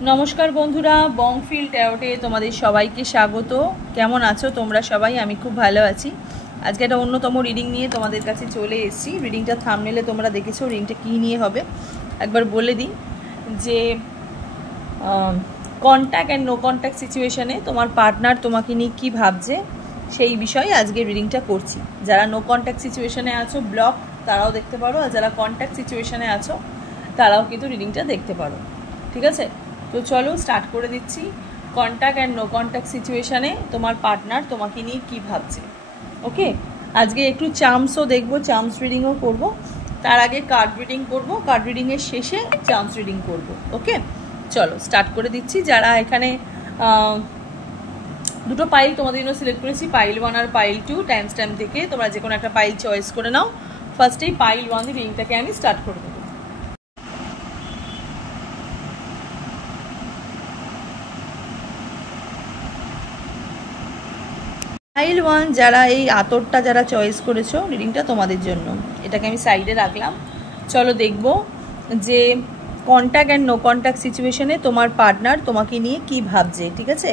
नमस्कार बंधुरा बंगफिल टैरोटे तुम्हारे सबाइके स्वागत। केमन आछो तोमरा सबाई? आमी खूब भालो आछि। आज के एक अन्यतम रिडिंग निये तोमादेर काछे चले एसेछि। रिडिंगटा थामनेले तोमरा देखेछो। रिडिंगटा कि निये होबे एकबार बोले दिई जे कन्टैक्ट एंड नो कन्टैक्ट सिचुएशने तोमार पार्टनार तोमाके निये कि भाबछे सेई विषये आजके रिडिंगटा करछि। जारा नो कन्टैक्ट सिचुएशने आछो ब्लक ताराओ देखते पारो, और जारा कन्टैक्ट सिचुएशने आछो ताराओ किन्तु रिडिंगटा देखते पारो। ठीक आछे, तो चलो स्टार्ट कर दिच्छी। कन्टैक्ट एंड नो कन्टैक्ट सिचुएशने तुम्हार पार्टनार तुम्हें निये कि भाबछे। ओके, आज के एकटू चार्मसो देखबो, चार्मस रिडिंगो करबो। तार आगे कार्ड रिडिंग करबो, कार्ड रिडिंग एर शेषे चार्मस रिडिंग करबो। ओके, चलो स्टार्ट कर दिच्छी। जारा एखाने दुटो पाइल तोमादेर जन्य सिलेक्ट करेछि, पाइल 1 और पाइल 2 टाइम स्टैम्प थेके तोमरा जे कोनो एकटा पाइल चয়েস करे नाओ। फार्स्टेई पाइल 1 দিয়ে রিডিংটাকে আমি স্টার্ট করে দেব। फाइल 1 যারা এই আতরটা যারা চয়েস করেছো রিডিংটা তোমাদের জন্য, এটাকে আমি সাইডে রাখলাম। চলো দেখব যে কন্ট্যাক্ট এন্ড নো কন্ট্যাক্ট সিচুয়েশনে তোমার পার্টনার তোমাকে নিয়ে কি ভাবছে। ঠিক আছে,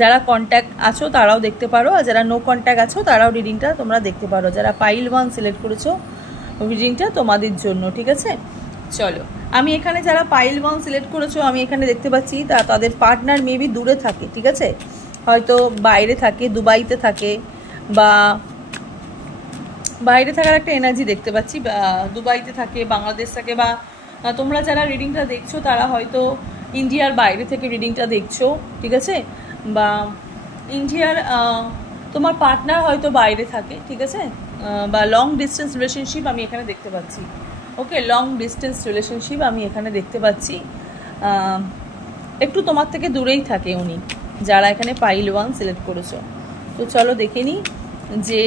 যারা কন্ট্যাক্ট আছো তারাও দেখতে পারো, আর যারা নো কন্ট্যাক্ট আছো তারাও রিডিংটা তোমরা দেখতে পারো। যারা ফাইল 1 সিলেক্ট করেছো রিডিংটা তোমাদের জন্য। ঠিক আছে, চলো আমি এখানে যারা ফাইল 1 সিলেক্ট করেছো আমি এখানে দেখতে পাচ্ছি তাদের পার্টনার মেবি দূরে থাকে। ঠিক আছে, হয়তো বাইরে থাকে, দুবাইতে থাকে বা বাইরে থাকার একটা এনার্জি দেখতে পাচ্ছি, দুবাইতে থাকে, বাংলাদেশ থাকে, বা তোমরা যারা রিডিংটা দেখছো তারা হয়তো ইন্ডিয়ার বাইরে থেকে রিডিংটা দেখছো। ঠিক আছে, বা ইন্ডিয়ার তোমার পার্টনার হয়তো বাইরে থাকে। ঠিক আছে, বা লং ডিস্টেন্স রিলেশনশিপ আমি এখানে দেখতে পাচ্ছি। ওকে, লং ডিস্টেন্স রিলেশনশিপ আমি এখানে দেখতে পাচ্ছি। একটু তোমার থেকে দূরেই থাকে উনি, যারা এখানে ফাইল 1 সিলেক্ট করেছো। তো চলো দেখে নিই যে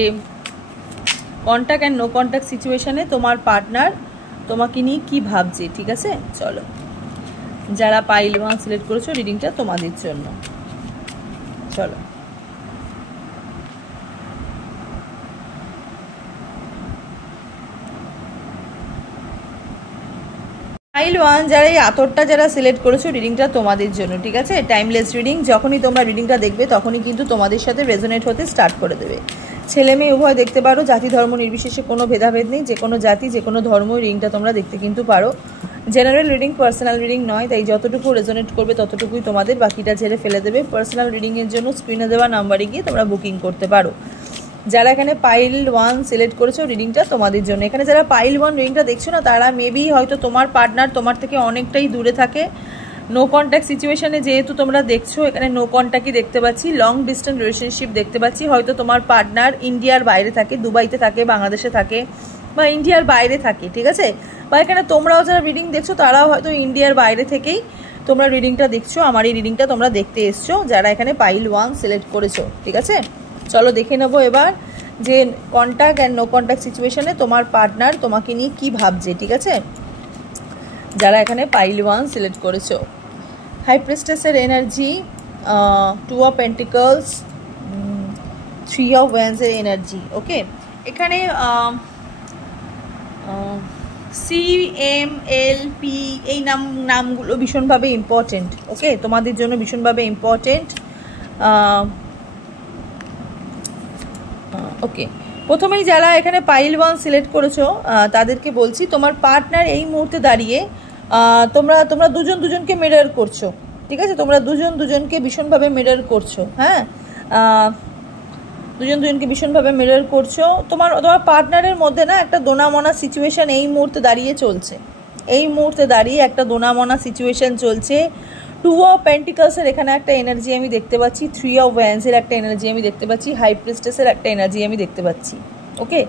কন্ট্যাক্ট এন্ড নো কন্ট্যাক্ট সিচুয়েশনে তোমার পার্টনার তোমাকে নিয়ে কি ভাবছে। ঠিক আছে, চলো যারা ফাইল 1 সিলেক্ট করেছো রিডিংটা তোমাদের জন্য। চলো ফাইল 1 যারা এই আতরটা যারা সিলেক্ট করেছো রিডিংটা তোমাদের জন্য। ঠিক আছে, টাইমলেস রিডিং। যখনই তোমরা রিডিংটা দেখবে তখনই কিন্তু তোমাদের সাথে রেজোনেট হতে স্টার্ট করে দেবে। ছেলে মেয়ে উভয় দেখতে পারো, জাতি ধর্ম নির্বিশেষে কোনো ভেদাভেদ নেই। যে কোনো জাতি, যে কোনো ধর্ম রিডিংটা তোমরা দেখতে কিন্তু পারো। জেনারেল রিডিং, পার্সোনাল রিডিং নয়, তাই যতটুকু রেজোনেট করবে ততটুকুই তোমাদের, বাকিটা ঝেড়ে ফেলে দেবে। পার্সোনাল রিডিংয়ের জন্য স্ক্রিনে দেওয়া নাম্বারে গিয়ে তোমরা বুকিং করতে পারো। যারা এখানে ফাইল 1 সিলেক্ট করেছো রিডিংটা তোমাদের জন্য। এখানে যারা ফাইল 1 রিডিংটা দেখছো না তারা মেবি হয়তো তোমার পার্টনার তোমার থেকে অনেকটাই দূরে থাকে। নো কন্ট্যাক্ট সিচুয়েশনে যেহেতু তোমরা দেখছো, এখানে নো কন্ট্যাক্টই দেখতে পাচ্ছি, লং ডিস্টেন্স রিলেশনশিপ দেখতে পাচ্ছি। হয়তো তোমার পার্টনার ইন্ডিয়ার বাইরে থাকে, দুবাইতে থাকে, বাংলাদেশে থাকে, বা ইন্ডিয়ার বাইরে থাকে। ঠিক আছে, বা এখানে তোমরাও যারা রিডিং দেখছো তারাও হয়তো ইন্ডিয়ার বাইরে থেকেই তোমরা রিডিংটা দেখছো। আমার এই রিডিংটা তোমরা দেখতে এসছো যারা এখানে ফাইল 1 সিলেক্ট করেছো। ঠিক আছে, চলো দেখে নেবো এবার যে কন্ট্যাক্ট অ্যান্ড নো কন্ট্যাক্ট সিচুয়েশনে তোমার পার্টনার তোমাকে নিয়ে কি ভাবছে। ঠিক আছে, যারা এখানে ফাইল 1 সিলেক্ট করেছো। হাই প্রিস্টেসের এনার্জি, 2 অফ পেন্টিকলস, 3 অফ ওয়ান্ডসের এনার্জি। ওকে, এখানে CMLP এই নামগুলো ভীষণভাবে ইম্পর্টেন্ট। ওকে, তোমাদের জন্য ভীষণভাবে ইম্পর্টেন্ট। ওকে, প্রথমেই যারা এখানে ফাইল 1 সিলেক্ট করেছো তাদেরকে বলছি তোমার পার্টনার এই মুহূর্তে দাঁড়িয়ে তোমরা দুজনকে মিরর করছো। ঠিক আছে, তোমরা দুজনকে ভীষণভাবে মিরর করছো। হ্যাঁ, দুজনকে ভীষণভাবে মিরর করছো। তোমার পার্টনারের মধ্যে না একটা দোনামনা সিচুয়েশন এই মুহূর্তে দাঁড়িয়ে চলছে। এই মুহূর্তে দাঁড়িয়ে একটা দোনামনা সিচুয়েশন চলছে। 2 অফ পেন্টিকলসের এখানে একটা এনার্জি আমি দেখতে পাচ্ছি, 3 অফ ওয়ান্ডসের একটা এনার্জি আমি দেখতে পাচ্ছি, হাই প্রিস্টেসের একটা এনার্জি আমি দেখতে পাচ্ছি। ওকে,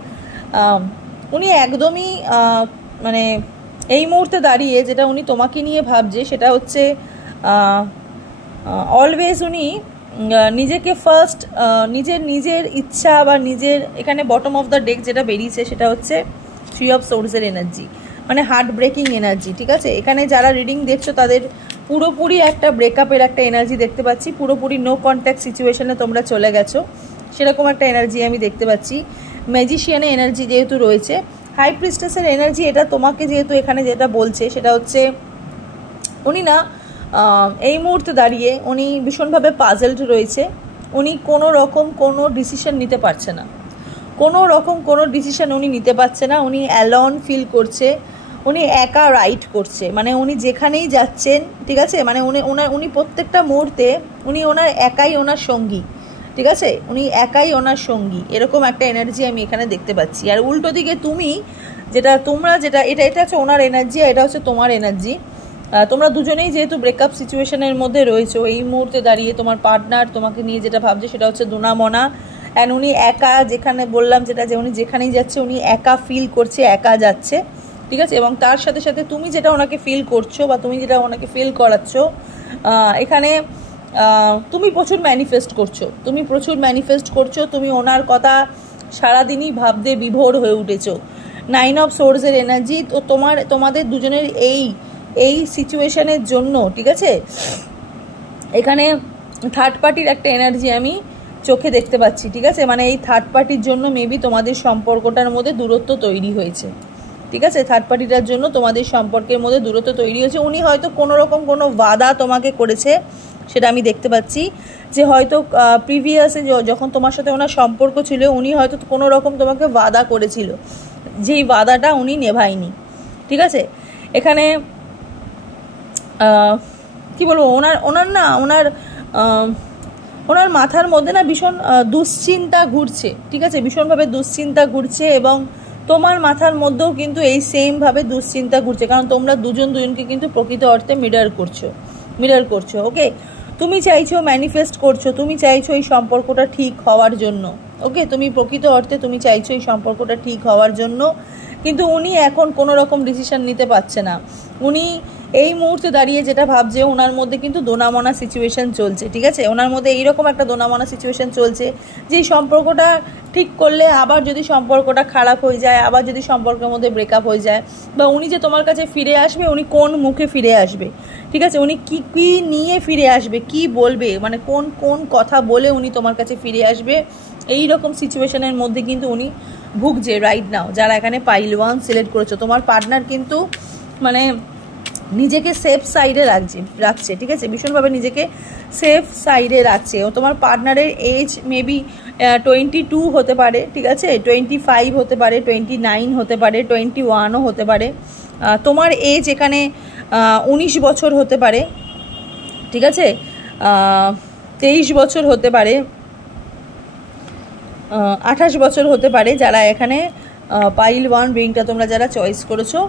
উনি একদমই মানে এই মুহূর্তে দাঁড়িয়ে যেটা উনি তোমাকে নিয়ে ভাবছে সেটা হচ্ছে অলওয়েজ উনি নিজেকে ফার্স্ট, নিজের ইচ্ছা বা নিজের, এখানে বটম অফ দ্য ডেক যেটা বেরিয়েছে সেটা হচ্ছে 3 অফ সোর্সের এনার্জি, মানে হার্ট ব্রেকিং এনার্জি। ঠিক আছে, এখানে যারা রিডিং দেখছো তাদের পুরোপুরি একটা ব্রেকআপের একটা এনার্জি দেখতে পাচ্ছি। পুরোপুরি নো কন্ট্যাক্ট সিচুয়েশনে তোমরা চলে গেছো, সেরকম একটা এনার্জি আমি দেখতে পাচ্ছি। ম্যাজিশিয়ানের এনার্জি যেহেতু রয়েছে, হাই প্রিস্টেসের এনার্জি এটা তোমাকে যেহেতু এখানে যেটা বলছে সেটা হচ্ছে উনি না এই মুহূর্তে দাঁড়িয়ে উনি ভীষণভাবে পাজলড রয়েছে। উনি কোনো রকম কোনো ডিসিশন নিতে পারছে না, কোনো রকম কোনো ডিসিশন উনি নিতে পারছে না। উনি অ্যালন ফিল করছে, উনি একা রাইড করছে, মানে উনি যেখানেই যাচ্ছেন, ঠিক আছে, মানে উনি প্রত্যেকটা মুহূর্তে ওনার একাই ওনার সঙ্গী, ঠিক আছে, উনি একাই ওনার সঙ্গী, এরকম একটা এনার্জি আমি এখানে দেখতে পাচ্ছি। আর উল্টো দিকে তুমি যেটা এটা হচ্ছে ওনার এনার্জি, এটা হচ্ছে তোমার এনার্জি। তোমরা দুজনেই যেহেতু ব্রেকআপ সিচুয়েশনের মধ্যে রয়েছো, এই মুহূর্তে দাঁড়িয়ে তোমার পার্টনার তোমাকে নিয়ে যেটা ভাবছে সেটা হচ্ছে দোনামনা। অ্যান্ড উনি একা, যেখানে বললাম যেটা, যে উনি যেখানেই যাচ্ছে উনি একা ফিল করছে, একা যাচ্ছে, ঠিক আছে। এবং তার সাথে সাথে তুমি যেটা ওনাকে ফিল করছো বা তুমি যেটা ওনাকে ফিল করাচ্ছ, এখানে তুমি প্রচুর ম্যানিফেস্ট করছো, তুমি ওনার কথা সারাদিনই ভাবতে বিভোর হয়ে উঠেছো। 9 অফ সোর্সের এনার্জি। তো তোমাদের দুজনের এই সিচুয়েশনের জন্য, ঠিক আছে, এখানে থার্ড পার্টির একটা এনার্জি আমি চোখে দেখতে পাচ্ছি, ঠিক আছে। মানে এই থার্ড পার্টির জন্য মেবি তোমাদের সম্পর্কটার মধ্যে দূরত্ব তৈরি হয়েছে, ঠিক আছে। থার্ড পার্টিটার জন্য তোমাদের সম্পর্কের মধ্যে দূরত্ব তৈরি হয়েছে। উনি হয়তো কোনো রকম কোনো ওয়াদা তোমাকে করেছে, সেটা আমি দেখতে পাচ্ছি, যে হয়তো প্রিভিয়াসে যখন তোমার সাথে ওনার সম্পর্ক ছিল, উনি হয়তো কোনো রকম তোমাকে ওয়াদা করেছিল, যেই ওয়াদাটা উনি নেভায়নি, ঠিক আছে। এখানে কি বলবো, ওনার মাথার মধ্যে না ভীষণ দুশ্চিন্তা ঘুরছে, ঠিক আছে, ভীষণভাবে দুশ্চিন্তা ঘুরছে। এবং তোমার মাথার মধ্যেও কিন্তু এই সেমভাবে দুশ্চিন্তা ঘুরছে, কারণ তোমরা দুজনকে কিন্তু প্রকৃত অর্থে মিরর করছো, ওকে। তুমি চাইছো, ম্যানিফেস্ট করছো, তুমি চাইছো এই সম্পর্কটা ঠিক হওয়ার জন্য, ওকে। তুমি প্রকৃত অর্থে তুমি চাইছো এই সম্পর্কটা ঠিক হওয়ার জন্য, কিন্তু উনি এখন কোনো রকম ডিসিশন নিতে পারছে না। উনি এই মুহূর্তে দাঁড়িয়ে যেটা ভাবছে, ওনার মধ্যে কিন্তু দোনামনা সিচুয়েশন চলছে, ঠিক আছে। ওনার মধ্যে এইরকম একটা দোনামনা সিচুয়েশন চলছে যে সম্পর্কটা ঠিক করলে আবার যদি সম্পর্কটা খারাপ হয়ে যায়, আবার যদি সম্পর্কের মধ্যে ব্রেকআপ হয়ে যায়, বা উনি যে তোমার কাছে ফিরে আসবে, উনি কোন মুখে ফিরে আসবে, ঠিক আছে, উনি কি নিয়ে ফিরে আসবে, কি বলবে, মানে কোন কথা বলে উনি তোমার কাছে ফিরে আসবে, এই রকম সিচুয়েশনের মধ্যে কিন্তু উনি ভুগছে রাইট নাও। যারা এখানে পাইল 1 সিলেক্ট করেছো, তোমার পার্টনার কিন্তু মানে নিজেকে সেফ সাইডে রাখছে, ঠিক আছে, ভীষণভাবে নিজেকে সেফ সাইডে রাখছে। ও তোমার পার্টনারের এজ মেবি 22 হতে পারে, ঠিক আছে, 25 হতে পারে, 29 হতে পারে, 21ও হতে পারে। তোমার এজ এখানে 19 বছর হতে পারে, ঠিক আছে, 23 বছর হতে পারে, 28 বছর হতে পারে। যারা এখানে পাইল 1 রিংটা তোমরা যারা চয়েস করেছো,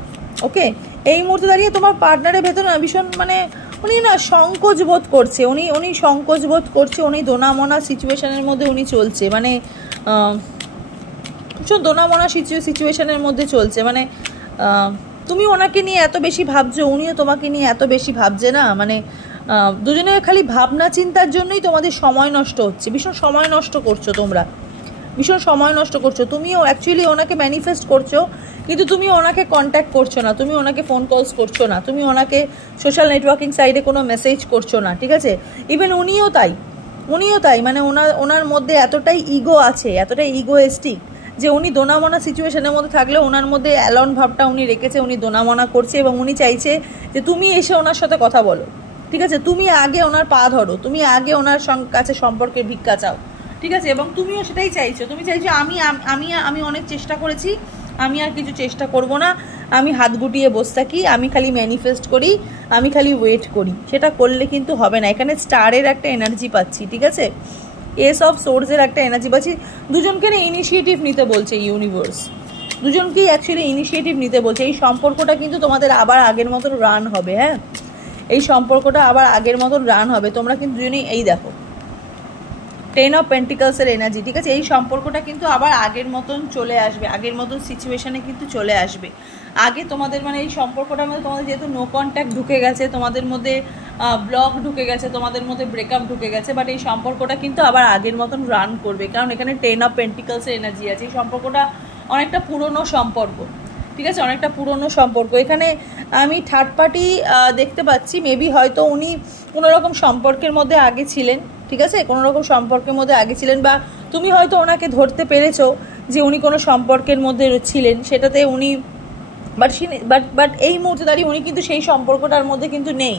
ওকে। এই মুহূর্তে দাঁড়িয়ে তোমার পার্টনারের ভেতরে না ভীষণ মানে উনি না সংকোচ বোধ করছে, উনি সংকোচ বোধ করছে, উনি দোনামনা সিচুয়েশনের মধ্যে উনি চলছে, মানে ভীষণ দোনামনা সিচুয়েশনের মধ্যে চলছে। মানে তুমি ওনাকে নিয়ে এত বেশি ভাবছো, উনিও তোমাকে নিয়ে এত বেশি ভাবছে না, মানে দুজনের খালি ভাবনা চিন্তার জন্যই তোমাদের সময় নষ্ট হচ্ছে, ভীষণ সময় নষ্ট করছো তোমরা, ভীষণ সময় নষ্ট করছো। তুমিও অ্যাকচুয়ালি ওনাকে ম্যানিফেস্ট করছো, কিন্তু তুমি ওনাকে কন্ট্যাক্ট করছো না, তুমি ওনাকে ফোন কলস করছো না, তুমি ওনাকে সোশ্যাল নেটওয়ার্কিং সাইটে কোনো মেসেজ করছো না, ঠিক আছে। ইভেন উনিও তাই, মানে ওনার মধ্যে এতটাই ইগো আছে, এতটাই ইগোয়েস্টিক, যে উনি দোনামনা সিচুয়েশনের মধ্যে থাকলে ওনার মধ্যে অ্যালন ভাবটা উনি রেখেছে, উনি দোনামনা করছে, এবং উনি চাইছে যে তুমি এসে ওনার সাথে কথা বলো, ঠিক আছে, তুমি আগে ওনার পা ধরো, তুমি আগে ওনার কাছে সম্পর্কের ভিক্ষা চাও, ঠিক আছে। এবং তুমিও সেটাই চাইছো, তুমি চাইছো আমি অনেক চেষ্টা করেছি, আমি আর কিছু চেষ্টা করব না, আমি হাত গুটিয়ে বসে থাকি, আমি খালি ম্যানিফেস্ট করি, আমি খালি ওয়েট করি। সেটা করলে কিন্তু হবে না। এখানে স্টারের একটা এনার্জি পাচ্ছি, ঠিক আছে, এস অফ সোর্সের একটা এনার্জি পাচ্ছি। দুজনকে না ইনিশিয়েটিভ নিতে বলছে ইউনিভার্স, দুজনকেই অ্যাকচুয়ালি ইনিশিয়েটিভ নিতে বলছে। এই সম্পর্কটা কিন্তু তোমাদের আবার আগের মতন রান হবে, হ্যাঁ, এই সম্পর্কটা আবার আগের মতন রান হবে। তোমরা কিন্তু দুজনেই এই দেখো 10 অফ পেন্টিকলসের এনার্জি, ঠিক আছে, এই সম্পর্কটা কিন্তু আবার আগের মতন চলে আসবে, আগের মতন সিচুয়েশানে কিন্তু চলে আসবে। আগে তোমাদের মানে এই সম্পর্কটার মধ্যে তোমাদের যেহেতু নো কন্ট্যাক্ট ঢুকে গেছে, তোমাদের মধ্যে ব্লক ঢুকে গেছে, তোমাদের মধ্যে ব্রেকআপ ঢুকে গেছে, বাট এই সম্পর্কটা কিন্তু আবার আগের মতন রান করবে, কারণ এখানে 10 অফ পেন্টিকলসের এনার্জি আছে। এই সম্পর্কটা অনেকটা পুরনো সম্পর্ক, ঠিক আছে, অনেকটা পুরনো সম্পর্ক। এখানে আমি থার্ড পার্টি দেখতে পাচ্ছি, মেবি হয়তো উনি কোনোরকম সম্পর্কের মধ্যে আগে ছিলেন, ঠিক আছে, কোনো রকম সম্পর্কের মধ্যে আগে ছিলেন, বা তুমি হয়তো ওনাকে ধরতে পেরেছো যে উনি কোনো সম্পর্কের মধ্যে ছিলেন, সেটাতে উনি বাট এই মুহূর্তে দাঁড়িয়ে উনি কিন্তু সেই সম্পর্কটার মধ্যে কিন্তু নেই,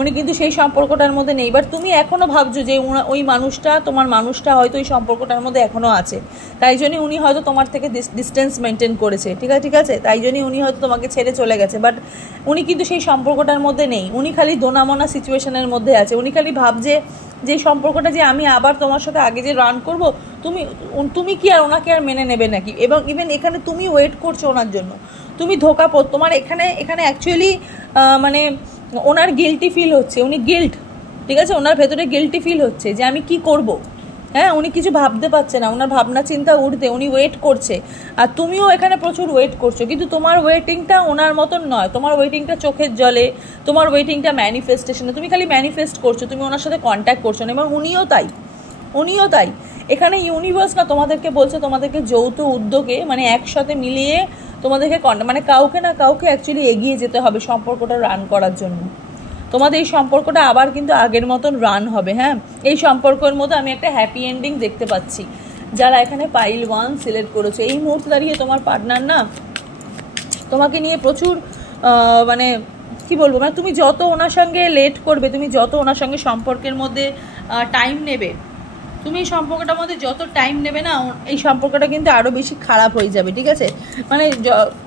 উনি কিন্তু সেই সম্পর্কটার মধ্যে নেই। বাট তুমি এখনও ভাবছো যে ওই মানুষটা, তোমার মানুষটা হয়তো ওই সম্পর্কটার মধ্যে এখনও আছে, তাই জন্যই উনি হয়তো তোমার থেকে ডিস্টেন্স মেনটেন করেছে, ঠিক আছে, তাই জন্যই উনি হয়তো তোমাকে ছেড়ে চলে গেছে। বাট উনি কিন্তু সেই সম্পর্কটার মধ্যে নেই, উনি খালি দোনামোনা সিচুয়েশনের মধ্যে আছে। উনি খালি ভাবছে যে সম্পর্কটা যে আমি আবার তোমার সাথে আগে যে রান করব, তুমি কি আর ওনাকে আর মেনে নেবে নাকি? এবং ইভেন এখানে তুমি ওয়েট করছো ওনার জন্য, তুমি ধোকা পড়, তোমার এখানে অ্যাকচুয়ালি মানে ওনার গিল্টি ফিল হচ্ছে, উনি গিল্ট, ঠিক আছে, ওনার ভেতরে গিল্টি ফিল হচ্ছে যে আমি কি করব। হ্যাঁ, উনি কিছু ভাবতে পারছে না, ওনার ভাবনা চিন্তা উঠতে, উনি ওয়েট করছে। আর তুমিও এখানে প্রচুর ওয়েট করছো, কিন্তু তোমার ওয়েটিংটা ওনার মতন নয়, তোমার ওয়েটিংটা চোখের জলে, তোমার ওয়েটিংটা ম্যানিফেস্টেশনে, তুমি খালি ম্যানিফেস্ট করছো, তুমি ওনার সাথে কন্ট্যাক্ট করছো না, এবং উনিও তাই। এখানে ইউনিভার্স না তোমাদেরকে বলছে, তোমাদেরকে যৌথ উদ্যোগে মানে একসাথে মিলিয়ে তোমাদেরকে মানে কাউকে না কাউকে অ্যাকচুয়ালি এগিয়ে যেতে হবে সম্পর্কটা রান করার জন্য। তোমাদের এই সম্পর্কটা আবার কিন্তু আগের মতন রান হবে। হ্যাঁ, এই সম্পর্কের মধ্যে আমি একটা হ্যাপি এন্ডিং দেখতে পাচ্ছি। যারা এখানে পাইল 1 সিলেক্ট করেছে, এই মুহূর্তে দাঁড়িয়ে তোমার পার্টনার না তোমাকে নিয়ে প্রচুর মানে কি বলবো, মানে তুমি যত ওনার সঙ্গে লেট করবে, তুমি যত ওনার সঙ্গে সম্পর্কের মধ্যে টাইম নেবে, তুমি এই সম্পর্কটার মধ্যে যত টাইম নেবে না, এই সম্পর্কটা কিন্তু আরও বেশি খারাপ হয়ে যাবে, ঠিক আছে। মানে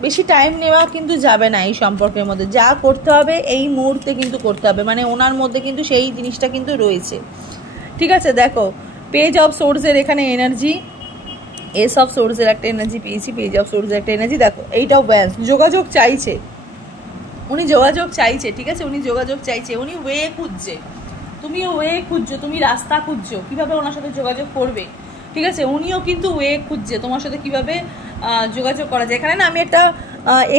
বেশি টাইম নেওয়া কিন্তু যাবে না এই সম্পর্কের মধ্যে, যা করতে হবে এই মুহূর্তে কিন্তু করতে হবে, মানে ওনার মধ্যে কিন্তু সেই জিনিসটা কিন্তু রয়েছে, ঠিক আছে। দেখো, পেজ অফ সোর্সের এখানে এনার্জি, এস অফ সোর্সের একটা এনার্জি পেয়েছি, পেজ অফ সোর্সের একটা এনার্জি। দেখো, এইটা ওয়ান্স, যোগাযোগ চাইছে, উনি যোগাযোগ চাইছে, ঠিক আছে, উনি যোগাযোগ চাইছে, উনি ওয়ে খুঁজছে, তুমিও ওয়ে খুঁজছো, তুমি রাস্তা খুঁজছো কীভাবে ওনার সাথে যোগাযোগ করবে, ঠিক আছে। উনিও কিন্তু ওয়ে খুঁজছে তোমার সাথে কীভাবে যোগাযোগ করা যায়। এখানে না আমি একটা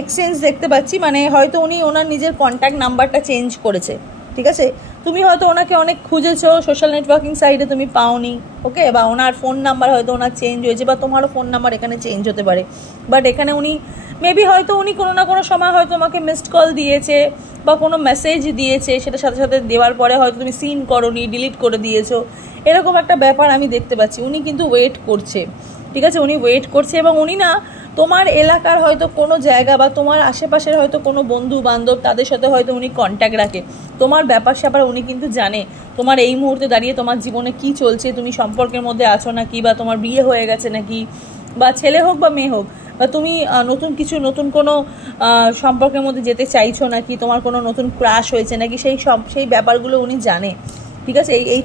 এক্সচেঞ্জ দেখতে পাচ্ছি, মানে হয়তো উনি ওনার নিজের কন্ট্যাক্ট নাম্বারটা চেঞ্জ করেছে, ঠিক আছে। তুমি হয়তো ওনাকে অনেক খুঁজেছো সোশ্যাল নেটওয়ার্কিং সাইটে, তুমি পাওনি, ওকে, বা ওনার ফোন নাম্বার হয়তো ওনার চেঞ্জ হয়েছে, বা তোমারও ফোন নাম্বার এখানে চেঞ্জ হতে পারে। বাট এখানে উনি মেবি হয়তো উনি কোনো না কোনো সময় হয়তো তোমাকে মিসড কল দিয়েছে বা কোনো মেসেজ দিয়েছে, সেটার সাথে সাথে দেওয়ার পরে হয়তো তুমি সিন করোনি, ডিলিট করে দিয়েছো, এরকম একটা ব্যাপার আমি দেখতে পাচ্ছি। উনি কিন্তু ওয়েট করছে, ঠিক আছে, উনি ওয়েট করছে, এবং উনি না তোমার এলাকার হয়তো কোনো জায়গা বা তোমার আশেপাশের হয়তো কোনো বন্ধু বান্ধব, তাদের সাথে হয়তো উনি কন্ট্যাক্ট রাখে, তোমার ব্যাপার স্যাপার উনি কিন্তু জানে, তোমার এই মুহূর্তে দাঁড়িয়ে তোমার জীবনে কি চলছে, তুমি সম্পর্কের মধ্যে আছো নাকি, বা তোমার বিয়ে হয়ে গেছে নাকি, বা ছেলে হোক বা মেয়ে হোক, বা তুমি নতুন কোনো সম্পর্কের মধ্যে যেতে চাইছো নাকি, তোমার কোনো নতুন ক্রাশ হয়েছে নাকি, সেই ব্যাপারগুলো উনি জানে, ঠিক আছে। এই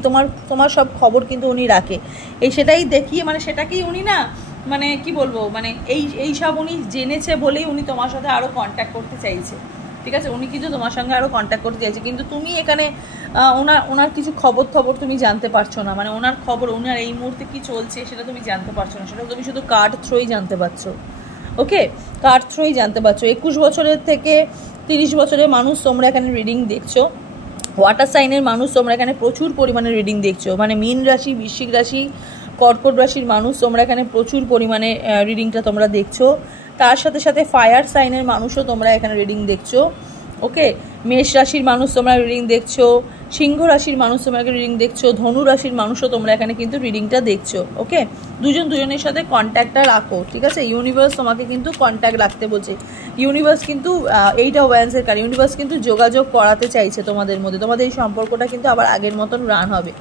তোমার সব খবর কিন্তু উনি রাখে, সেটাই দেখিয়ে, মানে সেটাকেই উনি না, মানে কি বলবো, মানে এই সব উনি জেনেছে বলেই উনি তোমার সাথে আরও কন্ট্যাক্ট করতে চাইছে, ঠিক আছে। উনি কিন্তু তোমার সঙ্গে আরও কন্ট্যাক্ট করতে চাইছে, কিন্তু তুমি এখানে ওনার কিছু খবর তুমি জানতে পারছো না, মানে ওনার খবর, ওনার এই মুহূর্তে কি চলছে সেটা তুমি জানতে পারছো না, সেটা তুমি শুধু কার্ড থ্রোই জানতে পারছো, ওকে, কার্ড থ্রোই জানতে পারছো। 21 বছরের থেকে 30 বছরের মানুষ তোমরা এখানে রিডিং দেখছো, ওয়াটার সাইনের মানুষ তোমরা এখানে প্রচুর পরিমাণে রিডিং দেখছো, মানে মীন রাশি, বৃশ্চিক রাশি, কর্কট রাশির মানুষ তোমরা এখানে প্রচুর পরিমাণে রিডিংটা তোমরা দেখছো। তার সাথে সাথে ফায়ার সাইনের মানুষও তোমরা এখানে রিডিং দেখছো, ওকে। মেষ রাশির মানুষ তোমরা রিডিং দেখছো, সিংহ রাশির মানুষ তোমরা রিডিং দেখছো, ধনু রাশির মানুষও তোমরা এখানে কিন্তু রিডিংটা দেখছো, ওকে। দুজনের সাথে কন্ট্যাক্টটা রাখো, ঠিক আছে। ইউনিভার্স তোমাকে কিন্তু কন্ট্যাক্ট রাখতে বলছে, ইউনিভার্স কিন্তু এইটা ওয়ান্সের কারণ, ইউনিভার্স কিন্তু যোগাযোগ করাতে চাইছে তোমাদের মধ্যে, তোমাদের এই সম্পর্কটা কিন্তু আবার আগের মতন রান হবে।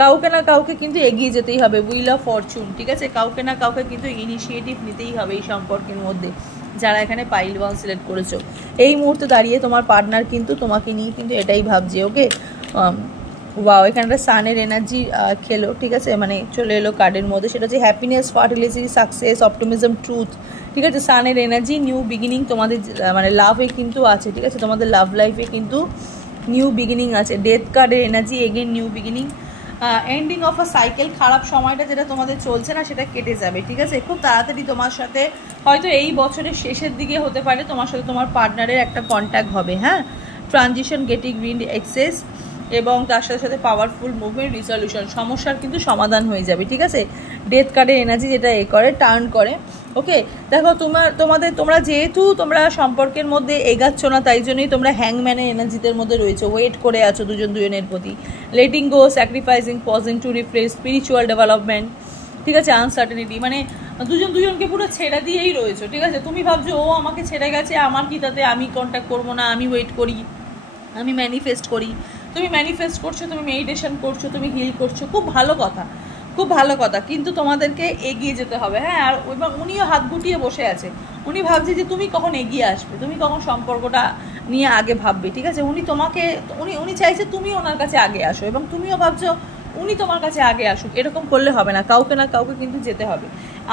কাউকে না কাউকে কিন্তু এগিয়ে যেতেই হবে, হুইল অফ ফরচুন, ঠিক আছে, কাউকে না কাউকে কিন্তু ইনিশিয়েটিভ নিতেই হবে এই সম্পর্কের মধ্যে। যারা এখানে পাইল 1 সিলেক্ট করেছো, এই মুহূর্তে দাঁড়িয়ে তোমার পার্টনার কিন্তু তোমাকে নিয়ে কিন্তু এটাই ভাবছে, ওকে। ওয়াও, এখানে একটা সানের এনার্জি খেলো, ঠিক আছে, মানে চলে এলো কার্ডের মধ্যে, সেটা হচ্ছে happiness, fertility, success, optimism, truth, ঠিক আছে। সানের এনার্জি, নিউ বিগিনিং তোমাদের মানে লাভে কিন্তু আছে, ঠিক আছে, তোমাদের লাভ লাইফে কিন্তু নিউ বিগিনিং আছে। ডেথ কার্ডের energy, again new beginning, ending of a cycle, খারাপ সময়টা যেটা তোমাদের চলছে না সেটা কেটে যাবে, ঠিক আছে। খুব তাড়াতাড়ি তোমার সাথে হয়তো এই বছরের শেষের দিকে হতে পারে তোমার সাথে তোমার পার্টনারের একটা কন্ট্যাক্ট হবে, হ্যাঁ। ট্রানজিশন, গেটিং রিড অ্যাক্সেস, এবং তার সাথে সাথে পাওয়ারফুল মুভমেন্ট, রিসলিউশন, সমস্যার কিন্তু সমাধান হয়ে যাবে, ঠিক আছে। ডেথ কার্ডের এনার্জি যেটা করে টার্ন করে, ওকে। দেখো তোমরা যেহেতু তোমরা সম্পর্কের মধ্যে এগাচ্ছ না, তাই জন্যই তোমরা হ্যাংম্যানের এনার্জিদের মধ্যে রয়েছে, ওয়েট করে আছো দুজনের প্রতি। Letting go, sacrificing, pausing to refresh, spiritual development, ঠিক আছে। আনসার্টেনিটি, মানে দুজনকে পুরো ছেড়ে দিয়েই রয়েছো, ঠিক আছে। তুমি ভাবছো ও আমাকে ছেড়ে গেছে, আমার কি তাতে, আমি কন্ট্যাক্ট করবো না, আমি ওয়েট করি, আমি ম্যানিফেস্ট করি, তুমি ম্যানিফেস্ট করছো, তুমি মেডিটেশন করছো, তুমি হিল করছো, খুব ভালো কথা, খুব ভালো কথা, কিন্তু তোমাদেরকে এগিয়ে যেতে হবে। হ্যাঁ, আর এবং উনিও হাত গুটিয়ে বসে আছে, উনি ভাবছে যে তুমি কখন এগিয়ে আসবে, তুমি কখন সম্পর্কটা নিয়ে আগে ভাববে, ঠিক আছে। উনি তোমাকে উনি চাইছে তুমি ওনার কাছে আগে আসো, এবং তুমিও ভাবছো উনি তোমার কাছে আগে আসুক। এরকম করলে হবে না, কাউকে না কাউকে কিন্তু যেতে হবে।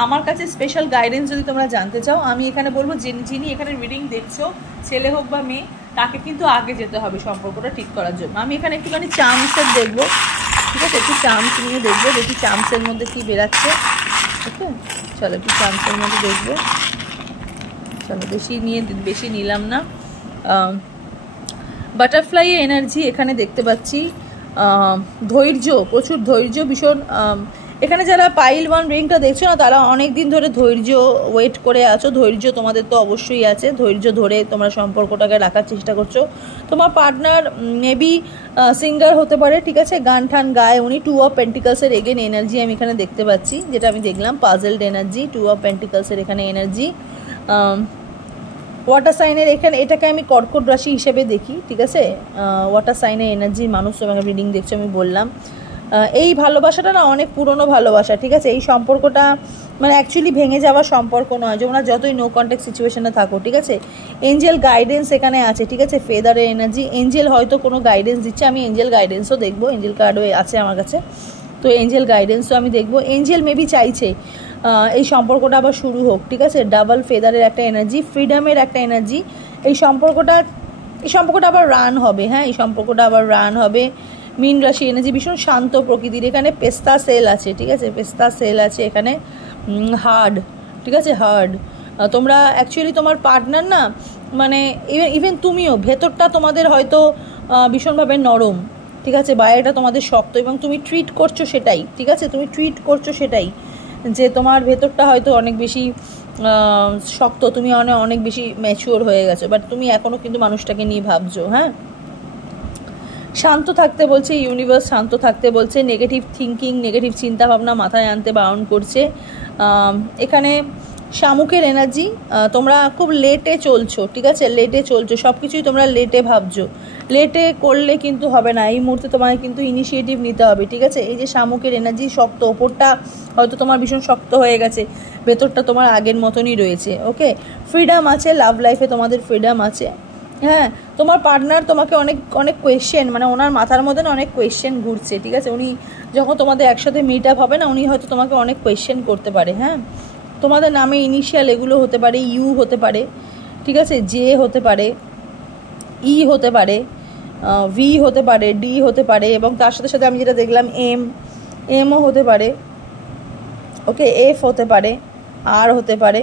আমার কাছে স্পেশাল গাইডেন্স যদি তোমরা জানতে চাও, আমি এখানে বলবো যিনি এখানে রিডিং দেখছো, ছেলে হোক বা মেয়ে, তাকে কিন্তু আগে যেতে হবে সম্পর্কটা ঠিক করার জন্য। আমি এখানে একটুখানি চার্মসের দেখবো, ঠিক আছে, একটু চার্মস নিয়ে দেখবো, দেখি চার্মসের মধ্যে কী বেরাচ্ছে। ওকে, চলো একটু চার্মসের মধ্যে দেখবো। চলো বেশি নিলাম না। বাটারফ্লাই এনার্জি এখানে দেখতে পাচ্ছি, ধৈর্য, প্রচুর ধৈর্য, ভীষণ। এখানে যারা পাইল 1 রিংটা দেখছো না, তারা অনেক দিন ধরে ধৈর্য ওয়েট করে আছো। ধৈর্য তোমাদের তো অবশ্যই আছে, ধৈর্য ধরে তোমরা সম্পর্কটাকে রাখার চেষ্টা করছো। তোমার পার্টনার মেবি সিঙ্গার হতে পারে, ঠিক আছে, গান ঠান গায় উনি। 2 অফ পেন্টিকলসের এগেন এনার্জি আমি এখানে দেখতে পাচ্ছি, যেটা আমি দেখলাম পাজলড এনার্জি, 2 অফ পেন্টিকলসের এখানে এনার্জি। ওয়াটার সাইনের এখানে এটাকে আমি কর্কট রাশি হিসেবে দেখি, ঠিক আছে। ওয়াটার সাইনের এনার্জি মানুষ তোমাকে রিডিং দেখছো, আমি বললাম। এই ভালোবাসাটা না অনেক পুরনো ভালোবাসা, ঠিক আছে। এই সম্পর্কটা মানে অ্যাকচুয়ালি ভেঙে যাওয়া সম্পর্ক নয়, যেমন যতই নো কন্ট্যাক্ট সিচুয়েশনে থাকো, ঠিক আছে। এঞ্জেল গাইডেন্স এখানে আছে, ঠিক আছে, ফেদারের এনার্জি। এঞ্জেল হয়তো কোনো গাইডেন্স দিচ্ছে, আমি এঞ্জেল গাইডেন্সও দেখবো, এঞ্জেল কার্ডও আছে আমার কাছে, তো এঞ্জেল গাইডেন্সও আমি দেখবো। এঞ্জেল মেবি চাইছে এই সম্পর্কটা আবার শুরু হোক, ঠিক আছে। ডাবল ফেদারের একটা এনার্জি, ফ্রিডমের একটা এনার্জি। এই সম্পর্কটা আবার রান হবে, হ্যাঁ, এই সম্পর্কটা আবার রান হবে। মীন রাশি এনার্জি, ভীষণ শান্ত প্রকৃতির। এখানে পেস্তা সেল আছে, ঠিক আছে, পেস্তা সেল আছে এখানে। হার্ড, ঠিক আছে, হার্ড। তোমরা অ্যাকচুয়ালি তোমার পার্টনার না, মানে ইভেন তুমিও ভেতরটা তোমাদের হয়তো ভীষণভাবে নরম, ঠিক আছে, বাইরেটা তোমাদের শক্ত, এবং তুমি ট্রিট করছো সেটাই, ঠিক আছে, তুমি ট্রিট করছো সেটাই, যে তোমার ভেতরটা হয়তো অনেক বেশি শক্ত, তুমি অনেক বেশি ম্যাচিওর হয়ে গেছো, বাট তুমি এখনও কিন্তু মানুষটাকে নিয়ে ভাবছো। হ্যাঁ, শান্ত থাকতে বলছে ইউনিভার্স, শান্ত থাকতে বলছে। নেগেটিভ থিঙ্কিং, নেগেটিভ চিন্তাভাবনা মাথায় আনতে বারণ করছে। এখানে শামুকের এনার্জি, তোমরা খুব লেটে চলছো, ঠিক আছে, লেটে চলছো, সব কিছুই তোমরা লেটে ভাবছো। লেটে করলে কিন্তু হবে না, এই মুহূর্তে তোমায় কিন্তু ইনিশিয়েটিভ নিতে হবে, ঠিক আছে। এই যে শামুকের এনার্জি, শক্ত, ওপরটা হয়তো তোমার ভীষণ শক্ত হয়ে গেছে, ভেতরটা তোমার আগের মতনই রয়েছে। ওকে, ফ্রিডম আছে, লাভ লাইফে তোমাদের ফ্রিডম আছে। হ্যাঁ, তোমার পার্টনার তোমাকে অনেক কোয়েশ্চেন, মানে ওনার মাথার মধ্যে না অনেক কোয়েশ্চেন ঘুরছে, ঠিক আছে। উনি যখন তোমাদের একসাথে মিট আপ হবে না, উনি হয়তো তোমাকে অনেক কোয়েশ্চেন করতে পারে। হ্যাঁ, তোমাদের নামে ইনিশিয়াল এগুলো হতে পারে, ইউ হতে পারে, ঠিক আছে, জে হতে পারে, ই হতে পারে, ভি হতে পারে, ডি হতে পারে, এবং তার সাথে সাথে আমি যেটা দেখলাম এমও হতে পারে। ওকে, এফ হতে পারে, আর হতে পারে।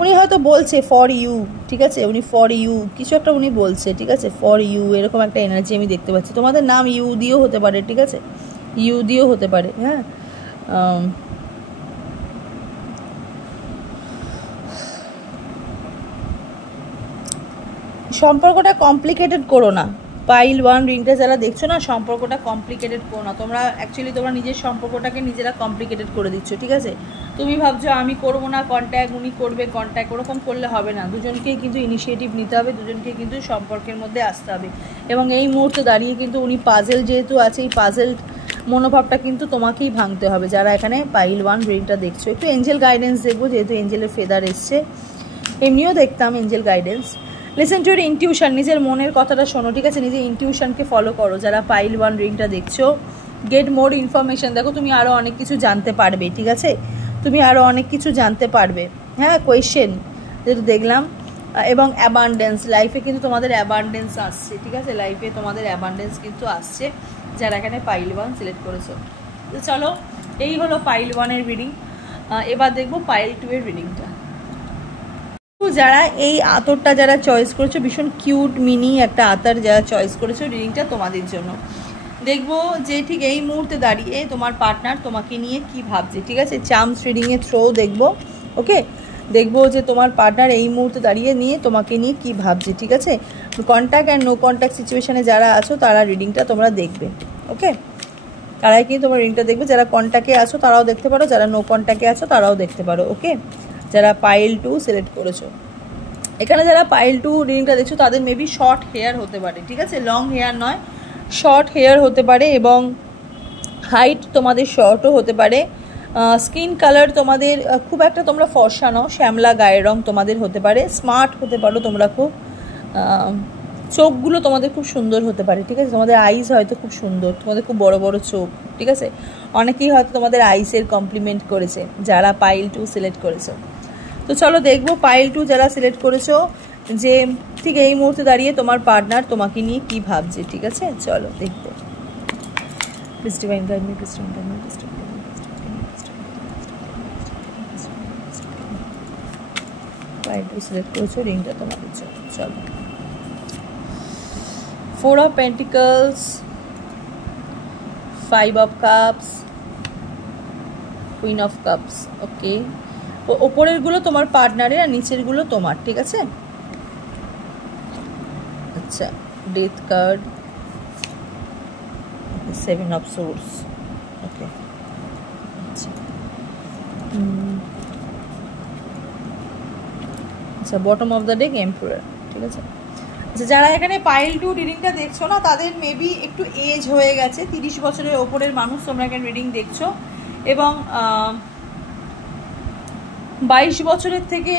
উনি হয়তো বলছে ফর ইউ, ঠিক আছে, উনি ফর ইউ কিছু একটা উনি বলছে, ঠিক আছে, ফর ইউ, এরকম একটা এনার্জি আমি দেখতে পাচ্ছি। তোমাদের নাম ইউ দিয়েও হতে পারে, ঠিক আছে, ইউ দিয়েও হতে পারে। হ্যাঁ, সম্পর্কটা কমপ্লিকেটেড করো না। পাইল 1 রিংটা যারা দেখছো না, সম্পর্কটা কমপ্লিকেটেড করো না। তোমরা অ্যাকচুয়ালি তোমরা নিজের সম্পর্কটাকে নিজেরা কমপ্লিকেটেড করে দিচ্ছ, ঠিক আছে। তুমি ভাবছো আমি করবো না কন্ট্যাক্ট, উনি করবে কন্ট্যাক্ট, ওরকম করলে হবে না। দুজনকেই কিন্তু ইনিশিয়েটিভ নিতে হবে, দুজনকেই কিন্তু সম্পর্কের মধ্যে আসতে হবে। এবং এই মুহূর্তে দাঁড়িয়ে কিন্তু উনি পাজেল যেহেতু আছে, এই পাজেল মনোভাবটা কিন্তু তোমাকেই ভাঙতে হবে, যারা এখানে পাইল 1 রিংটা দেখছো। একটু এঞ্জেল গাইডেন্স দেখবো, যেহেতু এঞ্জেলের ফেদার এসছে, এমনিও দেখতাম Angel guidance. Listen to your intuition, নিজের মনের কথাটা শোনো, ঠিক আছে, নিজের ইনটিউশনকে ফলো করো। যারা পাইল 1 রিংটা দেখছো, গেট মোর ইনফরমেশন, দেখো তুমি আরও অনেক কিছু জানতে পারবে, ঠিক আছে, তুমি আরও অনেক কিছু জানতে পারবে। হ্যাঁ, কোয়েশ্চেন যেটা দেখলাম, এবং অ্যাবান্ডেন্স, লাইফে কিন্তু তোমাদের অ্যাবান্ডেন্স আসছে, ঠিক আছে, লাইফে তোমাদের অ্যাবান্ডেন্স কিন্তু আসছে, যারা এখানে পাইল 1 সিলেক্ট করেছো। তো চলো, এই হলো পাইল 1-এর রিডিং। এবার দেখবো পাইল 2-এর রিডিংটা। যারা এই আতরটা যারা চয়েস করেছো, ভীষণ কিউট মিনি একটা আতর যারা চয়েস করেছো, রিডিংটা তোমাদের জন্য। দেখবো যে ঠিক এই মুহূর্তে দাঁড়িয়ে তোমার পার্টনার তোমাকে নিয়ে কি ভাবছে, ঠিক আছে, চার্মস রিডিংয়ের থ্রো দেখবো। ওকে, দেখবো যে তোমার পার্টনার এই মুহূর্তে দাঁড়িয়ে নিয়ে তোমাকে নিয়ে কি ভাবছে, ঠিক আছে। কন্ট্যাক্ট অ্যান্ড নো কন্ট্যাক্ট সিচুয়েশনে যারা আছো, তারা রিডিংটা তোমরা দেখবে। ওকে, তারাই কিন্তু তোমার রিডিংটা দেখবে। যারা কন্ট্যাক্টে আছো তারাও দেখতে পারো, যারা নো কন্ট্যাক্টে আছো তারাও দেখতে পারো। ওকে, যারা পাইল 2 সিলেক্ট করেছো। এখানে যারা পাইল 2 রিডিংটা দেখছো তাদের মেবি শর্ট হেয়ার হতে পারে, ঠিক আছে, লং হেয়ার নয়, শর্ট হেয়ার হতে পারে, এবং হাইট তোমাদের শর্টও হতে পারে। স্কিন কালার তোমাদের খুব একটা তোমরা ফর্সা নও, শ্যামলা গায়ের রং তোমাদের হতে পারে। স্মার্ট হতে পারো তোমরা খুব, চোখগুলো তোমাদের খুব সুন্দর হতে পারে, ঠিক আছে, তোমাদের আইস হয়তো খুব সুন্দর, তোমাদের খুব বড় বড় চোখ, ঠিক আছে। অনেকেই হয়তো তোমাদের আইসের কমপ্লিমেন্ট করেছে যারা পাইল 2 সিলেক্ট করেছো। তো চলো দেখবো পাইল 2 যারা সিলেক্ট করেছো যে ঠিক এই মুহূর্তে দাঁড়িয়ে তোমার পার্টনার তোমাকে নিয়ে কি ভাবছে, ঠিক আছে, চলো দেখবো। Please divine guide me, please divine guide me, please divine guide me, file 2 select করেছো, রিংটা তোমাদের জন্য। চলো 4 of Pentacles, 5 of Cups, Queen of Cups, ওকে। ওপরের গুলো তোমার পার্টনারের আর নিচের গুলো তোমার, ঠিক আছে। আচ্ছা, ডেথ কার্ড, 7 of Swords, ওকে। আচ্ছা আচ্ছা, bottom of the deck emperor, ঠিক আছে। আচ্ছা, যারা এখানে পাইল 2 রিডিংটা দেখছো না তাদের মেবি একটু এজ হয়ে গেছে, 30 বছরের ওপরের মানুষ তোমরা এখানে রিডিং দেখছো, এবং 22 বছর থেকে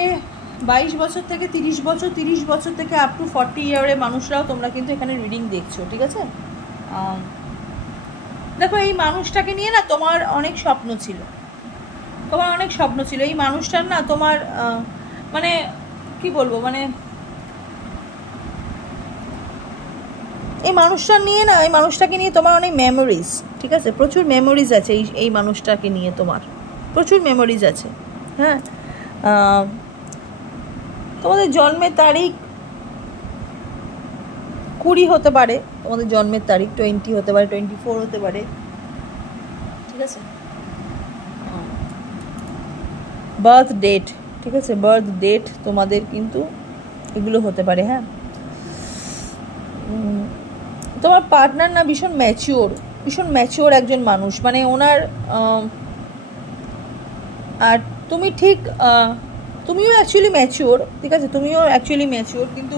30 বছর, 30 বছর থেকে আপ টু 40 ইয়ারের মানুষরাও তোমরা কিন্তু এখানে রিডিং দেখছো, ঠিক আছে। দেখো, এই মানুষটাকে নিয়ে না তোমার অনেক স্বপ্ন ছিল, এই মানুষটার না তোমার মানে কি বলবো, মানে এই মানুষটাকে নিয়ে তোমার অনেক মেমোরিজ, ঠিক আছে, প্রচুর মেমোরিজ আছে এই মানুষটাকে নিয়ে, তোমার প্রচুর মেমোরিজ আছে। হ্যাঁ, তোমাদের জন্মের তারিখ 20 হতে পারে, তোমাদের জন্মের তারিখ 20 হতে পারে, 24 হতে পারে, ঠিক আছে। বার্থ ডেট, ঠিক আছে, বার্থ ডেট তোমাদের কিন্তু এগুলো হতে পারে। হ্যাঁ, তোমার পার্টনার না ভীষণ ম্যাচিওর একজন মানুষ, মানে ওনার আর তুমি ঠিক তুমিও অ্যাকচুয়ালি ম্যাচিওর, ঠিক আছে, কিন্তু